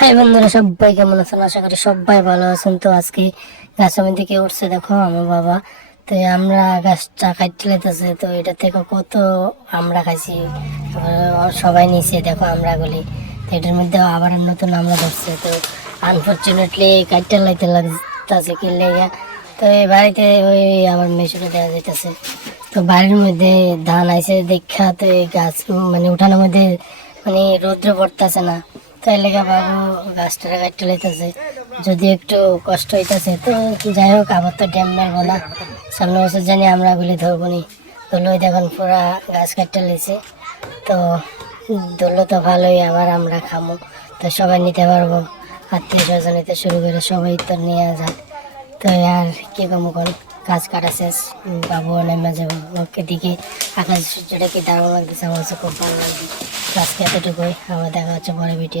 High বন্ধুরা, সবাই কেমন আছেন? আশা করি সবাই ভালো আছেন। তো আজকে গাছের থেকে উঠছে দেখো আমার বাবা। তো আমরা গাছটা কাটতে লেতেছে, তো এটা থেকে কত আমরা খাইছি, সবাই নিচে দেখো আমরা গুলি। তো এটার মধ্যে আবার নতুন আমরা ধরছে। তো আনফর্চুনেটলি কাটতে লাইতে লাগতেছে কি লেগে। তো এই বাড়িতে ওই আমার মেশুরে দেওয়া যাইতেছে। তো বাড়ির মধ্যে ধান আইছে দেখা, তো এই গাছ মানে উঠানোর মধ্যে মানে রৌদ্র পড়তেছে না। তাই লেগে বাবু গাছটা কাটতে লইতেছে, যদি একটু কষ্ট হইতেছে। তো যাই হোক, আবার তো ড্যাম মারবো না, সামনে বছর জানি আমরা গুলি ধরবো নি। তো লই দেখুন পুরা গাছ কাটতে লইছে। তো ধরলে তো ভালোই, আবার আমরা খামো, তো সবাই নিতে পারবো। আত্মীয় স্বজন নিতে শুরু করে সবাই তো নিয়ে যায়। তো আর কি কম কোন গাছ কাটা শেষ, বাবু নেমে যাবো। ওকে দিকে আকাশ সূর্যটা কি দারুণ লাগতেছে, আমার কাছে খুব ভালো লাগছে। আজকে এতটুকুই, আবার দেখা হচ্ছে পরে ভিডিও।